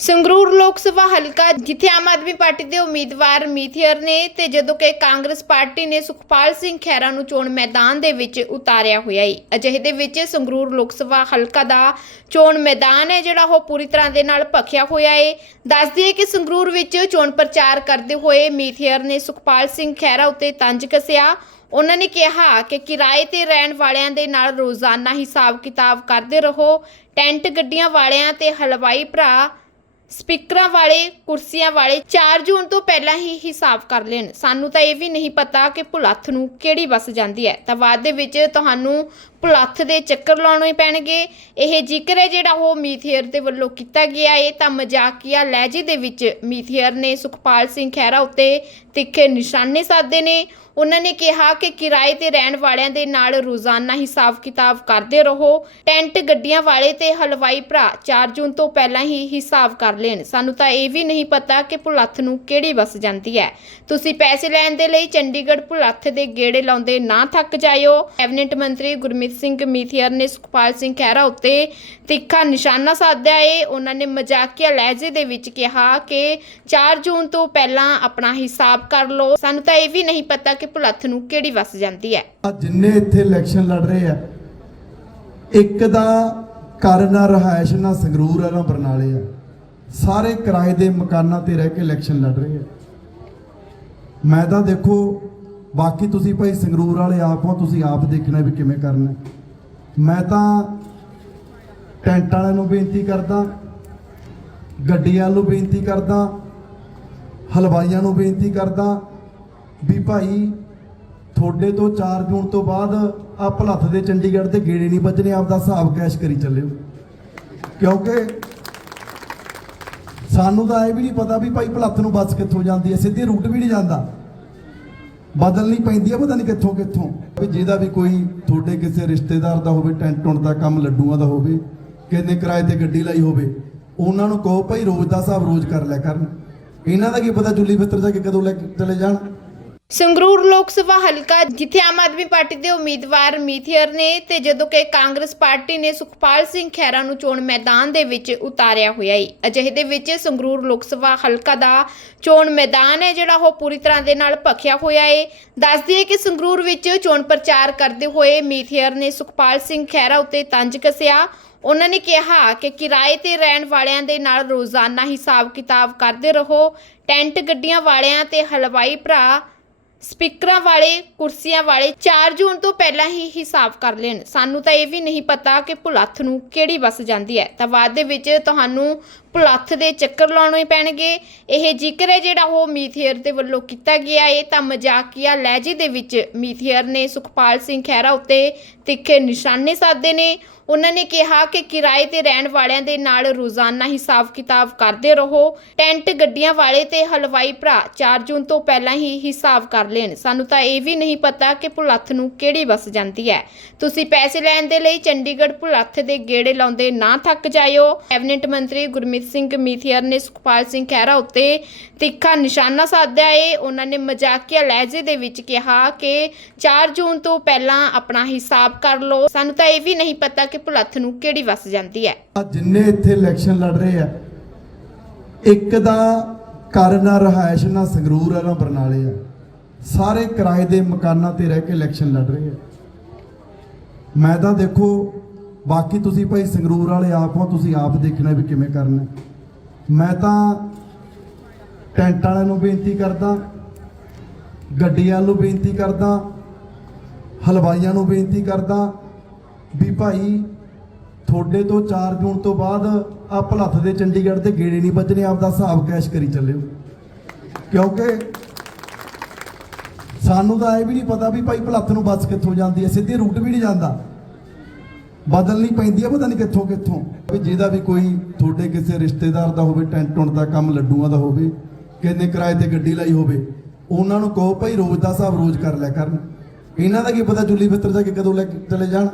ਸੰਗਰੂਰ ਲੋਕ ਸਭਾ ਹਲਕਾ ਜਿੱਥੇ ਆਮ ਆਦਮੀ ਪਾਰਟੀ ਦੇ ਉਮੀਦਵਾਰ ਮੀਥੀਅਰ ਨੇ ਤੇ ਜਦੋਂ ਕਿ ਕਾਂਗਰਸ ਪਾਰਟੀ ਨੇ ਸੁਖਪਾਲ ਸਿੰਘ ਖਹਿਰਾ ਨੂੰ ਚੋਣ ਮੈਦਾਨ ਦੇ ਵਿੱਚ ਉਤਾਰਿਆ ਹੋਇਆ ਹੈ ਅਜਿਹੇ ਦੇ ਵਿੱਚ ਸੰਗਰੂਰ ਲੋਕ ਸਭਾ ਹਲਕਾ ਦਾ ਚੋਣ ਮੈਦਾਨ ਹੈ, ਜਿਹੜਾ ਉਹ ਪੂਰੀ ਤਰ੍ਹਾਂ ਦੇ ਨਾਲ ਭਖਿਆ ਹੋਇਆ ਹੈ ਦੱਸ ਦਈਏ ਕਿ ਸੰਗਰੂਰ ਵਿੱਚ ਚੋਣ ਪ੍ਰਚਾਰ ਕਰਦੇ ਹੋਏ ਮੀਥੀਅਰ ਨੇ ਸੁਖਪਾਲ ਸਿੰਘ ਖਹਿਰਾ ਉੱਤੇ ਤੰਜ ਕੱਸਿਆ। ਉਹਨਾਂ ਨੇ ਕਿਹਾ ਕਿ ਕਿਰਾਏ ਤੇ ਰਹਿਣ ਵਾਲਿਆਂ ਦੇ ਨਾਲ ਰੋਜ਼ਾਨਾ ਹਿਸਾਬ ਕਿਤਾਬ ਕਰਦੇ ਰਹੋ। ਟੈਂਟ ਗੱਡੀਆਂ ਵਾਲਿਆਂ ਤੇ ਹਲਵਾਈ ਭਰਾ ਸਪੀਕਰਾਂ ਵਾਲੇ, ਕੁਰਸੀਆਂ ਵਾਲੇ 4 ਜੂਨ ਤੋਂ ਪਹਿਲਾਂ ਹੀ ਹਿਸਾਬ ਕਰ ਲੈਣ। ਸਾਨੂੰ ਤਾਂ ਇਹ ਵੀ ਨਹੀਂ ਪਤਾ ਕਿ ਭੁਲੱਥ ਨੂੰ ਕਿਹੜੀ ਬੱਸ ਜਾਂਦੀ ਹੈ। ਤਾਂ ਬਾਅਦ ਦੇ ਵਿੱਚ ਤੁਹਾਨੂੰ ਭੁਲੱਥ ਦੇ ਚੱਕਰ ਲਾਉਣੇ ਪੈਣਗੇ। ਇਹ ਜ਼ਿਕਰ ਹੈ ਜਿਹੜਾ ਉਹ ਮੀਥੀਅਰ ਦੇ ਵੱਲੋਂ ਕੀਤਾ ਗਿਆ। ਹੈ ਤਾਂ ਮਜ਼ਾਕੀਆ ਲਹਿਜੇ ਦੇ ਵਿੱਚ ਮੀਥੀਅਰ ਨੇ ਸੁਖਪਾਲ ਸਿੰਘ ਖਹਿਰਾ ਉੱਤੇ ਤਿੱਖੇ ਨਿਸ਼ਾਨੇ ਸਾਧੇ ਨੇ। ਉਹਨਾਂ ਨੇ ਕਿਹਾ ਕਿ ਕਿਰਾਏ ਤੇ ਰਹਿਣ ਵਾਲਿਆਂ ਦੇ ਨਾਲ ਰੋਜ਼ਾਨਾ ਹਿਸਾਬ ਕਿਤਾਬ ਕਰਦੇ ਰਹੋ। ਟੈਂਟ ਗੱਡੀਆਂ ਵਾਲੇ ਤੇ ਹਲਵਾਈ ਭਰਾ 4 ਜੂਨ ਤੋਂ ਪਹਿਲਾਂ ਹੀ ਹਿਸਾਬ ਕਰ ਲੈਣ। ਸਾਨੂੰ ਤਾਂ ਇਹ ਵੀ ਨਹੀਂ ਪਤਾ ਕਿ ਭੁਲੱਥ ਨੂੰ ਕਿਹੜੀ ਬੱਸ ਜਾਂਦੀ ਹੈ। ਤੁਸੀਂ ਪੈਸੇ ਲੈਣ ਦੇ ਲਈ ਚੰਡੀਗੜ੍ਹ ਭੁਲੱਥ ਦੇ ਗੇੜੇ ਲਾਉਂਦੇ ਨਾ ਥੱਕ ਜਾਇਓ। ਕੈਬਨਿਟ ਮੰਤਰੀ ਗੁਰਮੀਤ ਸਿੰਘ ਮੀਥੀਅਰ ਨੇ ਸੁਖਪਾਲ ਸਿੰਘ ਖਹਿਰਾ ਉੱਤੇ ਤਿੱਖਾ ਨਿਸ਼ਾਨਾ ਸਾਧਿਆ ਏ। ਉਹਨਾਂ ਨੇ ਮਜ਼ਾਕੀਆ ਲਹਿਜੇ ਦੇ ਵਿੱਚ ਕਿਹਾ ਕਿ 4 ਜੂਨ ਤੋਂ ਪਹਿਲਾਂ ਆਪਣਾ ਹਿਸਾਬ ਕਰ ਲਓ। ਸਾਨੂੰ ਤਾਂ ਇਹ ਵੀ ਨਹੀਂ ਪਤਾ ਕਿ ਭੁਲੱਥ ਨੂੰ ਕਿਹੜੀ ਬੱਸ ਜਾਂਦੀ ਹੈ। ਜਿੰਨੇ ਇੱਥੇ ਇਲੈਕਸ਼ਨ ਲੜ ਰਹੇ ਆ, ਇੱਕ ਦਾ ਘਰ ਨਾ ਰਹਾਇਸ਼, ਨਾ ਸੰਗਰੂਰ ਆ, ਨਾ ਬਰਨਾਲੇ ਆ। ਸਾਰੇ ਕਿਰਾਏ ਦੇ ਮਕਾਨਾਂ ਤੇ ਰਹਿ ਕੇ ਇਲੈਕਸ਼ਨ ਲੜ ਰਹੇ ਆ। ਮੈਂ ਤਾਂ ਦੇਖੋ ਬਾਕੀ ਤੁਸੀਂ ਭਾਈ ਸੰਗਰੂਰ ਵਾਲੇ ਆਪ ਹੋ, ਤੁਸੀਂ ਆਪ ਦੇਖਣਾ ਵੀ ਕਿਵੇਂ ਕਰਨਾ। ਮੈਂ ਤਾਂ ਟੈਂਟ ਵਾਲਿਆਂ ਨੂੰ ਬੇਨਤੀ ਕਰਦਾ ਗੱਡੀਆਂ ਨੂੰ ਬੇਨਤੀ ਕਰਦਾ, ਹਲਵਾਈਆਂ ਨੂੰ ਬੇਨਤੀ ਕਰਦਾ ਵੀ ਭਾਈ ਤੁਹਾਡੇ ਤੋਂ 4 ਜੂਨ ਤੋਂ ਬਾਅਦ ਆ ਭਲੱਥ ਦੇ ਚੰਡੀਗੜ੍ਹ ਤੇ ਗੇੜੇ ਨਹੀਂ ਵੱਜਣੇ, ਆਪਦਾ ਹਿਸਾਬ ਕੈਸ਼ ਕਰੀ ਚੱਲਿਓ। ਕਿਉਂਕਿ ਸਾਨੂੰ ਤਾਂ ਇਹ ਵੀ ਨਹੀਂ ਪਤਾ ਵੀ ਭਾਈ ਭਲੱਥ ਨੂੰ ਬੱਸ ਕਿੱਥੋਂ ਜਾਂਦੀ ਹੈ, ਸਿੱਧੇ ਰੂਟ ਵੀ ਨਹੀਂ ਜਾਂਦਾ। ਬਦਲਣੀ ਪੈਂਦੀ ਆ, ਪਤਾ ਨਹੀਂ ਕਿੱਥੋਂ ਕਿੱਥੋਂ। ਵੀ ਜਿਹਦਾ ਵੀ ਕੋਈ ਤੁਹਾਡੇ ਕਿਸੇ ਰਿਸ਼ਤੇਦਾਰ ਦਾ ਹੋਵੇ, ਟੈਂਟ ਟੁੰਟ ਦਾ ਕੰਮ, ਲੱਡੂਆਂ ਦਾ ਹੋਵੇ, ਕਿੰਨੇ ਕਿਰਾਏ ਤੇ ਗੱਡੀ ਲਾਈ ਹੋਵੇ, ਉਹਨਾਂ ਨੂੰ ਕਹੋ ਭਾਈ ਰੋਜ਼ ਦਾ ਹਿਸਾਬ ਰੋਜ਼ ਕਰ ਲਿਆ ਕਰਨ। ਇਹਨਾਂ ਦਾ ਕੀ ਪਤਾ ਜੁੱਲੀ ਫਿੱਤਰ ਜਾ ਕੇ ਕਦੋਂ ਲੈ ਕੇ ਚਲੇ ਜਾਣ? ਸੰਗਰੂਰ ਲੋਕ ਸਭਾ ਹਲਕਾ ਜਿੱਥੇ ਆਮ ਆਦਮੀ ਪਾਰਟੀ ਦੇ ਉਮੀਦਵਾਰ ਮੀਥੀਅਰ ਨੇ ਤੇ ਜਦੋਂ ਕਿ ਕਾਂਗਰਸ ਪਾਰਟੀ ਨੇ ਸੁਖਪਾਲ ਸਿੰਘ ਖਹਿਰਾ ਨੂੰ ਚੋਣ ਮੈਦਾਨ ਦੇ ਵਿੱਚ ਉਤਾਰਿਆ ਹੋਇਆ ਹੈ ਅਜਿਹੇ ਦੇ ਵਿੱਚ ਸੰਗਰੂਰ ਲੋਕ ਸਭਾ ਹਲਕਾ ਦਾ ਚੋਣ ਮੈਦਾਨ ਹੈ, ਜਿਹੜਾ ਉਹ ਪੂਰੀ ਤਰ੍ਹਾਂ ਦੇ ਨਾਲ ਭਖਿਆ ਹੋਇਆ ਹੈ ਦੱਸ ਦਈਏ ਕਿ ਸੰਗਰੂਰ ਵਿੱਚ ਚੋਣ ਪ੍ਰਚਾਰ ਕਰਦੇ ਹੋਏ ਮੀਥੀਅਰ ਨੇ ਸੁਖਪਾਲ ਸਿੰਘ ਖਹਿਰਾ ਉੱਤੇ ਤੰਜ ਕੱਸਿਆ। ਉਹਨਾਂ ਨੇ ਕਿਹਾ ਕਿ ਕਿਰਾਏ ਤੇ ਰਹਿਣ ਵਾਲਿਆਂ ਦੇ ਨਾਲ ਰੋਜ਼ਾਨਾ ਹਿਸਾਬ ਕਿਤਾਬ ਕਰਦੇ ਰਹੋ। ਟੈਂਟ ਗੱਡੀਆਂ ਵਾਲਿਆਂ ਤੇ ਹਲਵਾਈ ਭਰਾ ਸਪੀਕਰਾਂ ਵਾਲੇ, ਕੁਰਸੀਆਂ ਵਾਲੇ 4 ਜੂਨ ਤੋਂ ਪਹਿਲਾਂ ਹੀ ਹਿਸਾਬ ਕਰ ਲੈਣ। ਸਾਨੂੰ ਤਾਂ ਇਹ ਵੀ ਨਹੀਂ ਪਤਾ ਕਿ ਭੁਲੱਥ ਨੂੰ ਕਿਹੜੀ ਬੱਸ ਜਾਂਦੀ ਹੈ। ਤਾਂ ਬਾਅਦ ਦੇ ਵਿੱਚ ਤੁਹਾਨੂੰ ਭੁਲੱਥ ਦੇ ਚੱਕਰ ਲਾਉਣੇ ਪੈਣਗੇ। ਇਹ ਜ਼ਿਕਰ ਹੈ ਜਿਹੜਾ ਉਹ ਮੀਥੀਅਰ ਦੇ ਵੱਲੋਂ ਕੀਤਾ ਗਿਆ। ਹੈ ਤਾਂ ਮਜ਼ਾਕੀਆ ਲਹਿਜੇ ਦੇ ਵਿੱਚ ਮੀਥੀਅਰ ਨੇ ਸੁਖਪਾਲ ਸਿੰਘ ਖਹਿਰਾ ਉੱਤੇ ਤਿੱਖੇ ਨਿਸ਼ਾਨੇ ਸਾਧੇ ਨੇ। ਉਹਨਾਂ ਨੇ ਕਿਹਾ ਕਿ ਕਿਰਾਏ ਤੇ ਰਹਿਣ ਵਾਲਿਆਂ ਦੇ ਨਾਲ ਰੋਜ਼ਾਨਾ ਹਿਸਾਬ ਕਿਤਾਬ ਕਰਦੇ ਰਹੋ। ਟੈਂਟ ਗੱਡੀਆਂ ਵਾਲੇ ਤੇ ਹਲਵਾਈ ਭਰਾ 4 ਜੂਨ ਤੋਂ ਪਹਿਲਾਂ ਹੀ ਹਿਸਾਬ ਕਰ ਲੈਣ। ਸਾਨੂੰ ਤਾਂ ਇਹ ਵੀ ਨਹੀਂ ਪਤਾ ਕਿ ਭੁਲੱਥ ਨੂੰ ਕਿਹੜੀ ਬੱਸ ਜਾਂਦੀ ਹੈ। ਤੁਸੀਂ ਪੈਸੇ ਲੈਣ ਦੇ ਲਈ ਚੰਡੀਗੜ੍ਹ ਭੁਲੱਥ ਦੇ ਗੇੜੇ ਲਾਉਂਦੇ ਨਾ ਥੱਕ ਜਾਇਓ। ਕੈਬਨਿਟ ਮੰਤਰੀ ਗੁਰਮੀਤ ਸਿੰਘ ਮੀਥੀਅਰ ਨੇ ਸੁਖਪਾਲ ਸਿੰਘ ਖਹਿਰਾ ਉੱਤੇ ਤਿੱਖਾ ਨਿਸ਼ਾਨਾ ਸਾਧਿਆ ਏ। ਉਹਨਾਂ ਨੇ ਮਜ਼ਾਕੀਆ ਲਹਿਜੇ ਦੇ ਵਿੱਚ ਕਿਹਾ ਕਿ 4 ਜੂਨ ਤੋਂ ਪਹਿਲਾਂ ਆਪਣਾ ਹਿਸਾਬ ਕਰ ਲਓ। ਸਾਨੂੰ ਤਾਂ ਇਹ ਵੀ ਨਹੀਂ ਪਤਾ ਕਿ ਭੁਲੱਥ ਨੂੰ ਕਿਹੜੀ ਬੱਸ ਜਾਂਦੀ ਹੈ। ਜਿੰਨੇ ਇੱਥੇ ਇਲੈਕਸ਼ਨ ਲੜ ਰਹੇ ਆ, ਇੱਕ ਦਾ ਘਰ ਨਾ ਰਹਾਇਸ਼, ਨਾ ਸੰਗਰੂਰ ਆ, ਨਾ ਬਰਨਾਲੇ ਆ। ਸਾਰੇ ਕਿਰਾਏ ਦੇ ਮਕਾਨਾਂ ਤੇ ਰਹਿ ਕੇ ਇਲੈਕਸ਼ਨ ਲੜ ਰਹੇ ਆ। ਮੈਂ ਤਾਂ ਦੇਖੋ ਬਾਕੀ ਤੁਸੀਂ ਭਾਈ ਸੰਗਰੂਰ ਵਾਲੇ ਆਪ ਹੋ, ਤੁਸੀਂ ਆਪ ਦੇਖਣਾ ਵੀ ਕਿਵੇਂ ਕਰਨਾ। ਮੈਂ ਤਾਂ ਟੈਂਟ ਵਾਲਿਆਂ ਨੂੰ ਬੇਨਤੀ ਕਰਦਾ ਗੱਡੀਆਂ ਨੂੰ ਬੇਨਤੀ ਕਰਦਾ, ਹਲਵਾਈਆਂ ਨੂੰ ਬੇਨਤੀ ਕਰਦਾ ਵੀ ਭਾਈ ਤੁਹਾਡੇ ਤੋਂ 4 ਜੂਨ ਤੋਂ ਬਾਅਦ ਆ ਭਲੱਥ ਦੇ ਚੰਡੀਗੜ੍ਹ ਦੇ ਗੇੜੇ ਨਹੀਂ ਵੱਜਣੇ ਆਪਦਾ ਹਿਸਾਬ ਕੈਸ਼ ਕਰੀ ਚੱਲਿਓ। ਕਿਉਂਕਿ ਸਾਨੂੰ ਤਾਂ ਇਹ ਵੀ ਨਹੀਂ ਪਤਾ ਵੀ ਭਾਈ ਭਲੱਥ ਨੂੰ ਬੱਸ ਕਿੱਥੋਂ ਜਾਂਦੀ ਹੈ, ਸਿੱਧੇ ਰੂਟ ਵੀ ਨਹੀਂ ਜਾਂਦਾ। ਬਦਲਣੀ ਪੈਂਦੀ ਹੈ ਪਤਾ ਨਹੀਂ ਕਿੱਥੋਂ ਕਿੱਥੋਂ। ਵੀ ਜਿਹਦਾ ਵੀ ਕੋਈ ਤੁਹਾਡੇ ਕਿਸੇ ਰਿਸ਼ਤੇਦਾਰ ਦਾ ਹੋਵੇ, ਟੈਂਟ ਟੁੰਟ ਦਾ ਕੰਮ, ਲੱਡੂਆਂ ਦਾ ਹੋਵੇ, ਕਿੰਨੇ ਕਿਰਾਏ ਤੇ ਗੱਡੀ ਲਾਈ ਹੋਵੇ, ਉਹਨਾਂ ਨੂੰ ਕਹੋ, ਭਾਈ ਰੋਜ਼ ਦਾ ਹਿਸਾਬ ਰੋਜ਼ ਕਰ ਲਿਆ ਕਰਨ। ਇਹਨਾਂ ਦਾ ਕੀ ਪਤਾ ਜੁੱਲੀ ਫਿੱਤਰ ਜਾ ਕੇ ਕਦੋਂ ਲੈ ਕੇ ਚਲੇ ਜਾਣ?